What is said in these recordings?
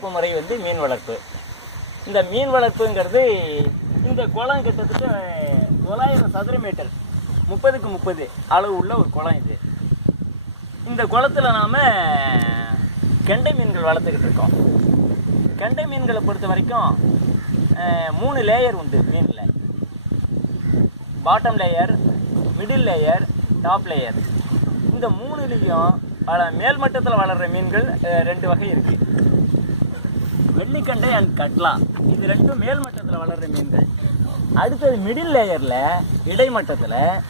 வளர்ப்பு முறை வந்து மீன் வளர்ப்பு. இந்த மீன் வளர்ப்புங்கிறது இந்த குளம் கிட்டத்தட்ட தொள்ளாயிரம் சதுர மீட்டர். முப்பதுக்கு முப்பது அளவு உள்ள ஒரு குளம் இது. இந்த குளத்தில் நாம் கெண்டை மீன்கள் வளர்த்துக்கிட்டு இருக்கோம். கெண்டை மீன்களை பொறுத்த வரைக்கும் மூணு லேயர் உண்டு மீனில். Bottom layer middle layer top layer இந்த மூணுலேயும் பல மேல் மட்டத்தில் வளர்கிற மீன்கள் ரெண்டு வகை இருக்குது வெள்ளிக்கண்டை அண்ட் கட்லா. இது ரெண்டும் மேல் மட்டத்தில் வளர்கிற மீன்கள். அடுத்தது மிடில் லேயரில் இடைமட்டத்தில்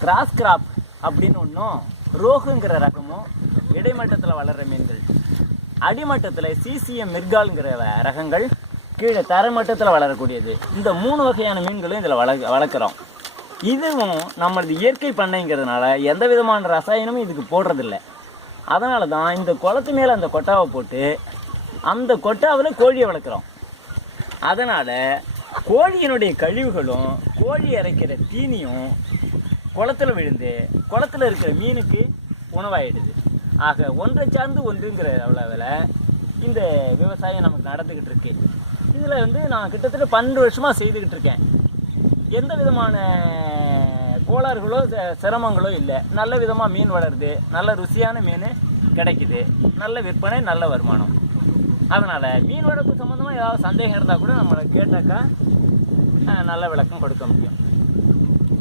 கிராஸ் கிராப் அப்படின்னு ஒன்றும் ரோகுங்கிற ரகமும் இடைமட்டத்தில் வளர்கிற மீன்கள். அடிமட்டத்தில் சிசிஎம் மிர்கால்ங்கிற வ- ரகங்கள் கீழே தரமட்டத்தில் வளரக்கூடியது. இந்த மூணு வகையான மீன்களும் இதில் வள வளர்க்குறோம். இதுவும் நம்மளது இயற்கை பண்ணைங்கிறதுனால எந்த விதமான ரசாயனமும் இதுக்கு போடுறதில்ல. அதனால தான் இந்த குளத்து மேலே அந்த கொட்டாவை போட்டு அந்த கொட்டாவில் கோழியை வளர்க்குறோம். அதனால் கோழியினுடைய கழிவுகளும் கோழி அரைக்கிற தீனியும் குளத்துல விழுந்து குளத்துல இருக்கிற மீனுக்கு உணவாயிடுது. ஆக ஒன்றை சார்ந்து ஒன்றுங்கிற அளவில் இந்த விவசாயம் நமக்கு நடந்துக்கிட்டு இருக்கு. இதில் வந்து நான் கிட்டத்தட்ட பன்னெண்டு வருஷமாக செய்துக்கிட்டு இருக்கேன். எந்த விதமான கோளாறுகளோ சிரமங்களோ இல்லை. நல்ல விதமாக மீன் வளருது. நல்ல ருசியான மீன் கிடைக்குது. நல்ல விற்பனை நல்ல வருமானம். அதனால் மீன் வளர்ப்பு சம்மந்தமாக ஏதாவது சந்தேகம் இருந்தால் கூட நம்மளை கேட்டாக்கா நல்ல விளக்கம் கொடுக்க முடியும்.